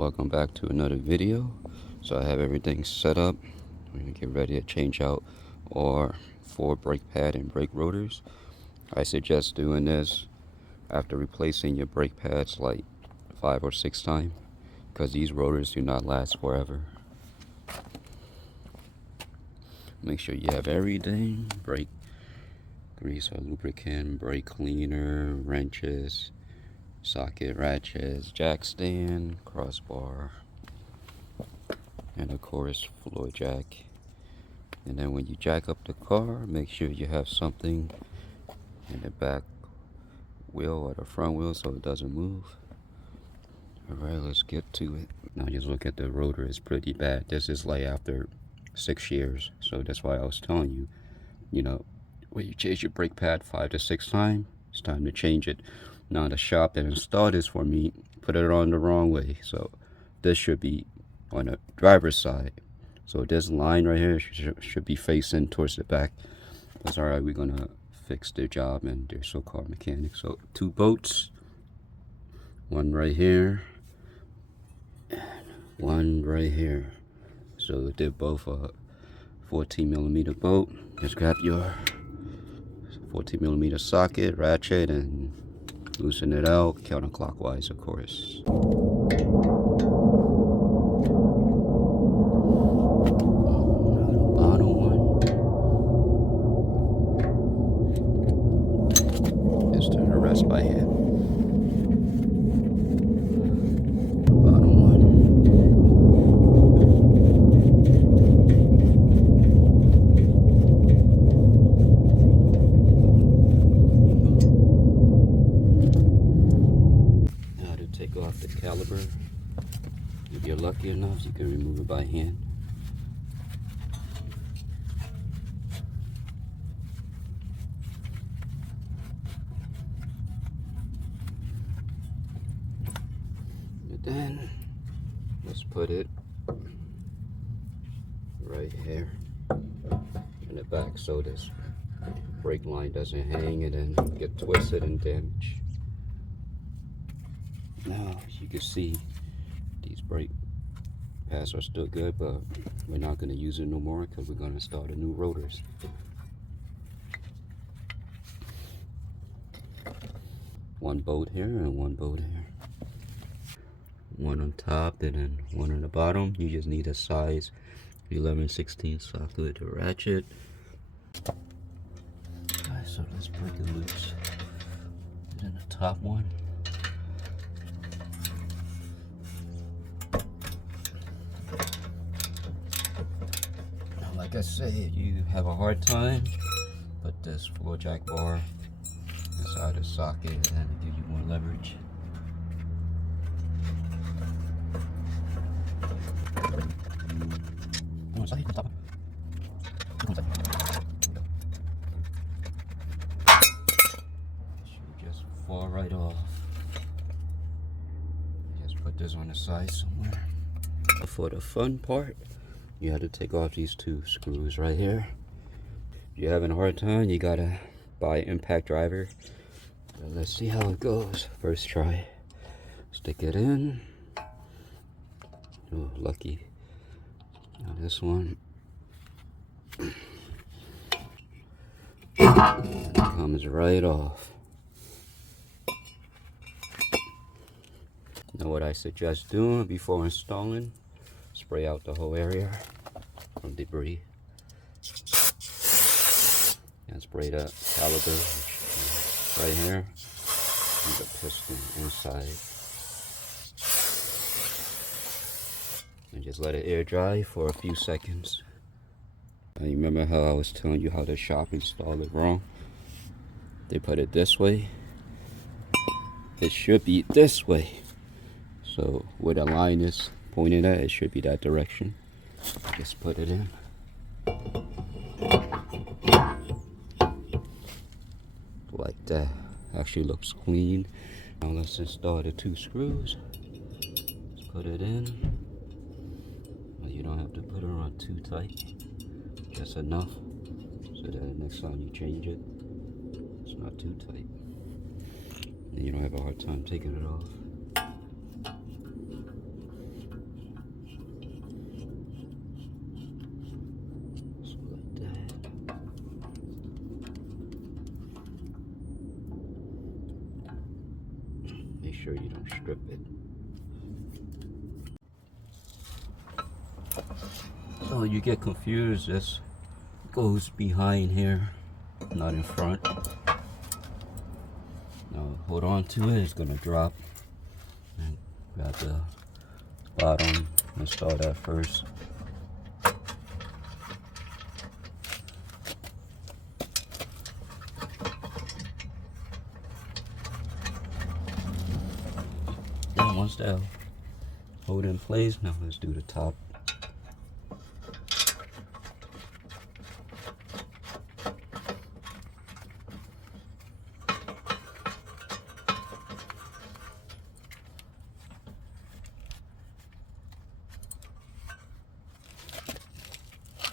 Welcome back to another video. So I have everything set up. We're gonna get ready to change out our 4 brake pad and brake rotors. I suggest doing this after replacing your brake pads like 5 or 6 times, because these rotors do not last forever. Make sure you have everything: brake grease or lubricant, brake cleaner, wrenches, socket ratchets, jack stand, crossbar, and of course floor jack. And then when you jack up the car, make sure you have something in the back wheel or the front wheel so it doesn't move. Alright, let's get to it. Now just look at the rotor, it's pretty bad. This is like after 6 years, so that's why I was telling you, when you change your brake pad 5 to 6 times, it's time to change it. Now the shop that installed this for me put it on the wrong way, so this should be on the driver's side. So this line right here should be facing towards the back. That's alright, we're gonna fix their job and their so-called mechanics. So 2 bolts, one right here, and one right here. So they're both a 14mm bolt. Just grab your 14mm socket, ratchet, and loosen it out counterclockwise, of course. By hand. Bottom one. Now to take off the caliper, if you're lucky enough, you can remove it by hand. Then let's put it right here in the back so this brake line doesn't hang and then get twisted and damaged. Now, as you can see, these brake pads are still good, but we're not going to use it no more because we're going to start a new rotors. One bolt here and one bolt here. One on top and then one on the bottom. You just need a size 11/16 socket to ratchet. Alright, so let's break it loose. And then the top one. Now, like I said, you have a hard time, put this floor jack bar inside the socket and then it'll give you more leverage. Should just fall right off. Just put this on the side somewhere. For the fun part, you have to take off these 2 screws right here. If you're having a hard time, you gotta buy an impact driver. But let's see how it goes. First try. Stick it in. Oh, lucky. Now this one comes right off. Now what I suggest doing before installing, spray out the whole area from debris. And spray the caliper right here and the piston inside. And just let it air dry for a few seconds. And you remember how I was telling you how the shop installed it wrong? They put it this way. It should be this way. So where the line is pointing at, it should be that direction. Just put it in. Like that. Actually looks clean. Now let's install the 2 screws. Let's put it in. You don't have to put it on too tight. Just enough so that the next time you change it, it's not too tight. And you don't have a hard time taking it off. grip it. So you get confused, this goes behind here, not in front. Now hold on to it, it's gonna drop. And grab the bottom, install that first. Then once that hold in place, now let's do the top.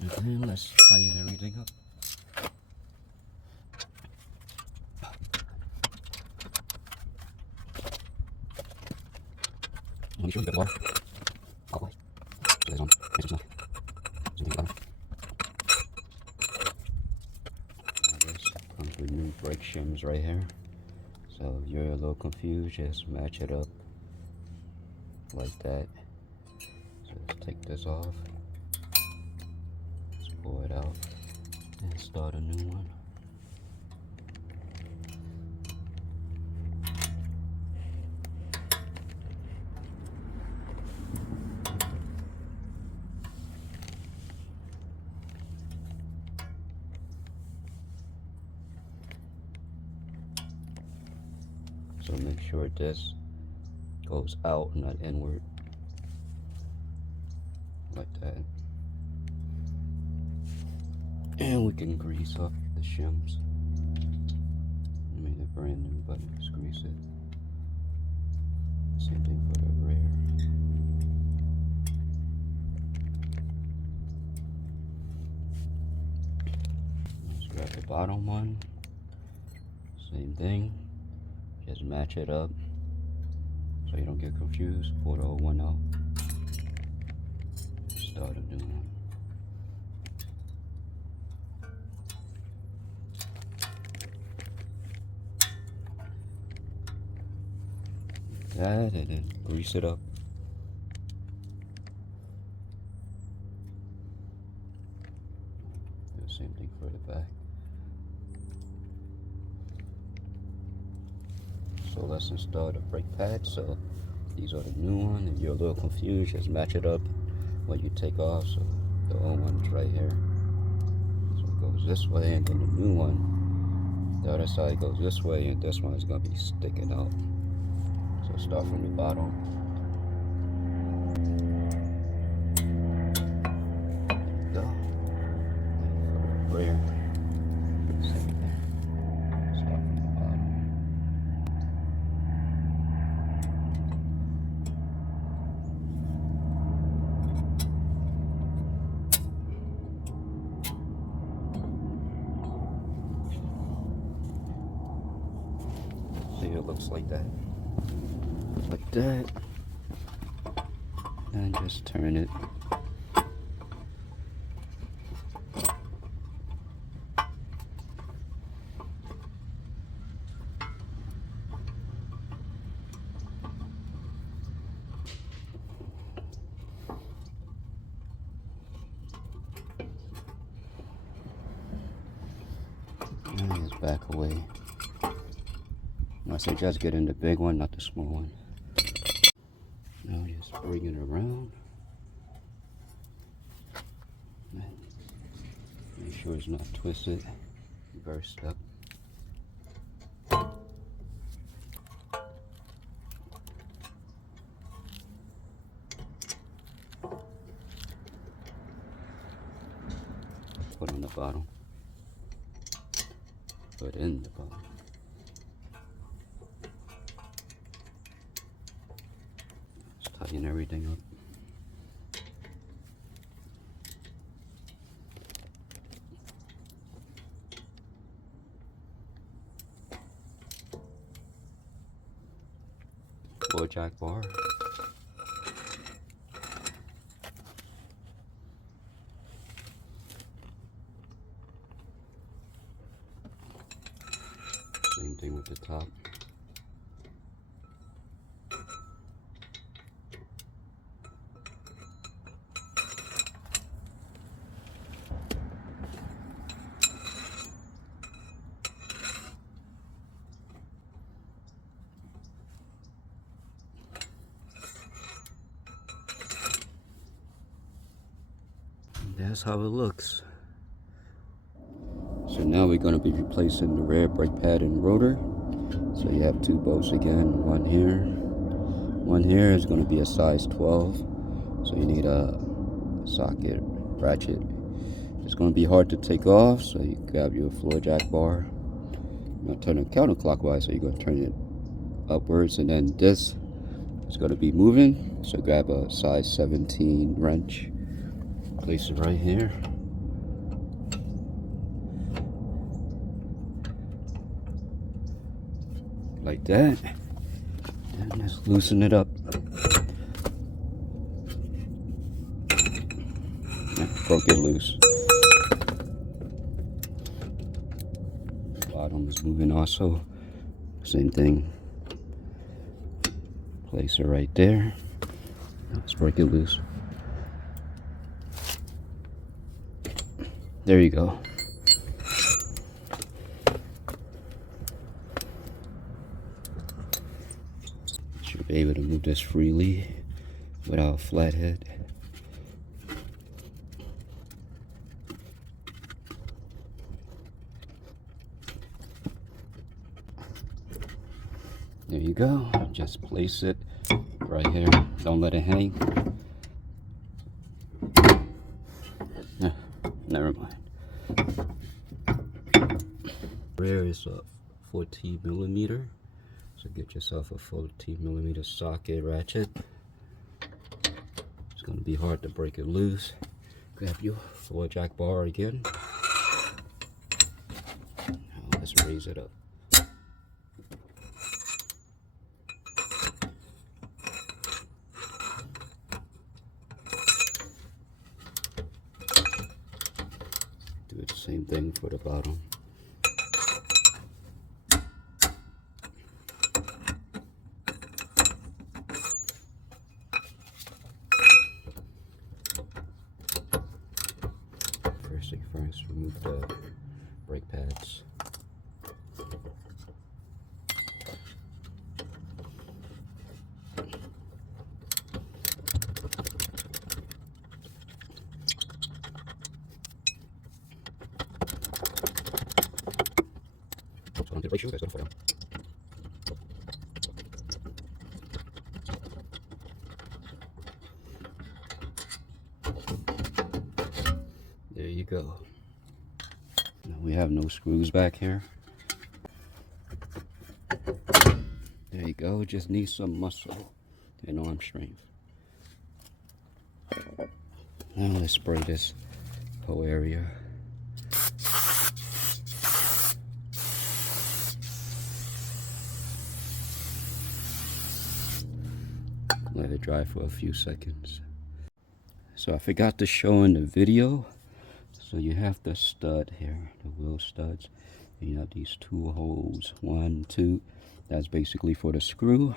And then let's tighten everything up. Make sure you get water. Always. Put this on. Make some stuff. This comes with new brake shims right here. So if you're a little confused, just match it up like that. So let's take this off. Let's pull it out and start a new one. So make sure this goes out, not inward, like that. And we can grease up the shims. I made it brand new, but let's grease it. Same thing for the rear. Let's grab the bottom one. Same thing. Just match it up so you don't get confused. Pull the old one out. Start a new one. That and then grease it up. Do the same thing for the back. So let's install the brake pads. So these are the new ones. If you're a little confused, just match it up when you take off. So the old one's right here. So it goes this way, and then the new one, the other side goes this way, and this one is gonna be sticking out. So start from the bottom. There we go. And for the rear, same thing. Start from the bottom. See, it looks like that. Like that. And just turn it. And just back away. I suggest getting the big one, not the small one. Now just bring it around. Make sure it's not twisted, burst up. Put on the bottom. Put in the bottom. Tighten everything up. Full jack bar. Same thing with the top. that's how it looks. So now we're going to be replacing the rear brake pad and rotor. So you have 2 bolts again, one here. One here is going to be a size 12. So you need a socket ratchet. It's going to be hard to take off, so you grab your floor jack bar. You're going to turn it counterclockwise, so you're going to turn it upwards, and then this is going to be moving. So grab a size 17 wrench, place it right here. Like that, and just loosen it up. Broke it loose. Bottom is moving also. Same thing. Place it right there. Let's break it loose. There you go. Should be able to move this freely without a flathead. There you go. Just place it right here. Don't let it hang. Never mind. Rear is a 14 millimeter. So get yourself a 14 millimeter socket ratchet. It's going to be hard to break it loose. Grab your floor jack bar again. Now let's raise it up. Do the same thing for the bottom. First thing first, remove the brake pads. There you go. Now we have no screws back here. There you go. Just need some muscle and arm strength. Now let's spray this whole area. Let it dry for a few seconds. So I forgot to show in the video. So you have the stud here, the wheel studs. And you have these 2 holes, 1, 2. That's basically for the screw.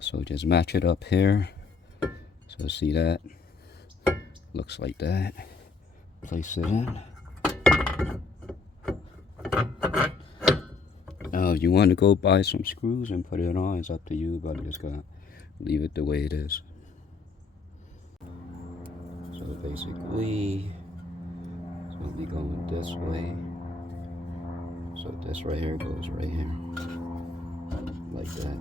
So just match it up here. So see that? Looks like that. Place it in. Now if you want to go buy some screws and put it on, it's up to you, but I'm just gonna leave it the way it is. So basically it's gonna be going this way. So this right here goes right here. Like that.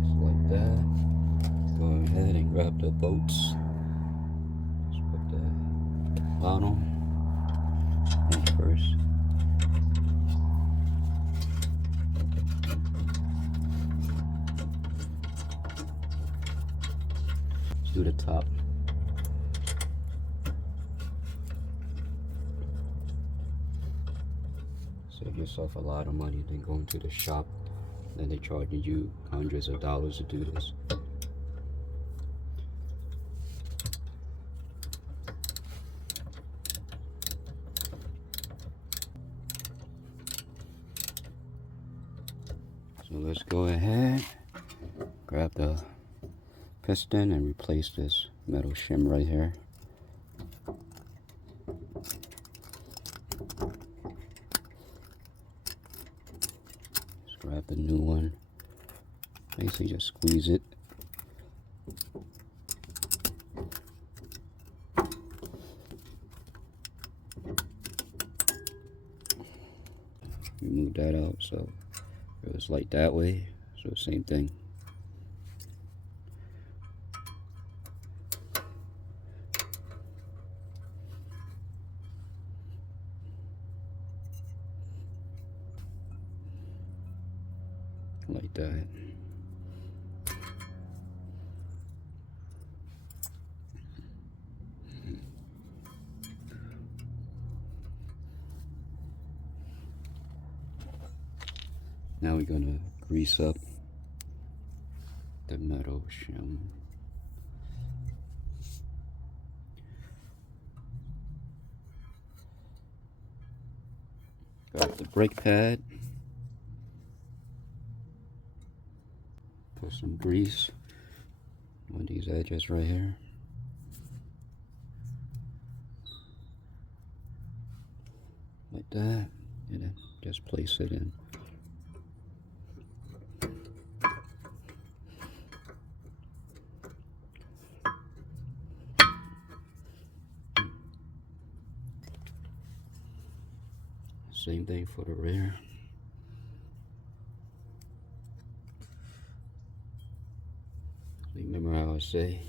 Just like that. Go ahead and grab the bolts. Just put the bottom in first. Do the top. Save yourself a lot of money than going to the shop. Then they charging you hundreds of dollars to do this. So let's go ahead, grab the piston and replace this metal shim right here. grab the new one. Basically just squeeze it. Remove that out so it was like that way. So same thing. Like that. Now we're gonna grease up the metal shim. Got the brake pad. Put some grease on these edges right here. Like that. And then just place it in. Same thing for the rear. Remember how I say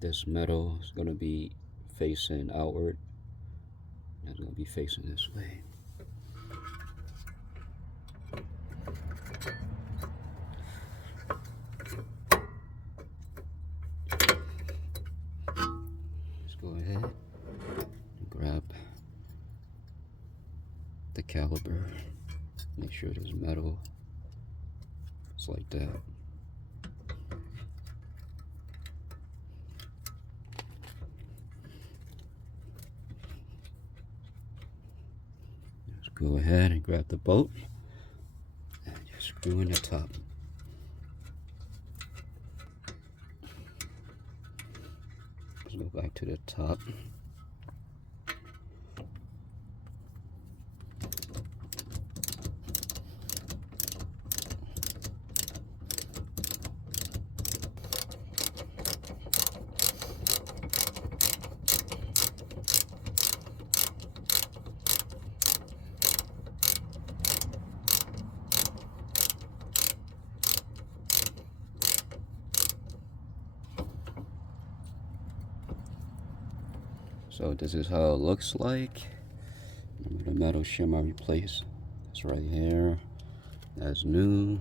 this metal is going to be facing outward. It's going to be facing this way. Just go ahead and grab the caliper. Make sure there's metal. It's like that. Just go ahead and grab the bolt and just screw in the top. Let's go back to the top. So this is how it looks like. Remember the metal shim I replaced. It's right here. That's new.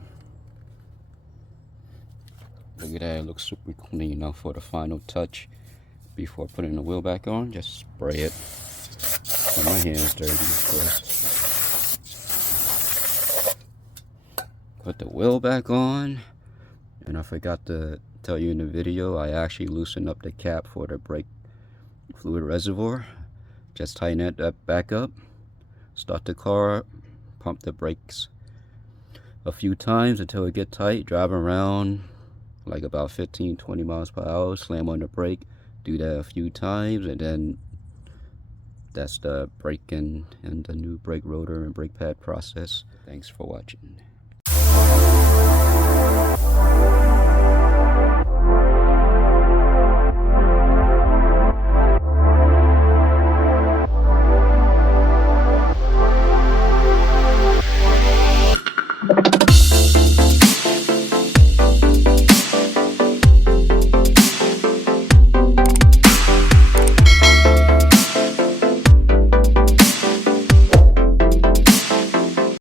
Look at that, it looks super clean. Now for the final touch, before putting the wheel back on, just spray it. And my hand's dirty, of course. Put the wheel back on. And I forgot to tell you in the video, I actually loosened up the cap for the brake fluid reservoir. Just tighten that back up, start the car, pump the brakes a few times until it get tight, drive around like about 15-20 miles per hour, slam on the brake, do that a few times, and then that's the braking and the new brake rotor and brake pad process. Thanks for watching.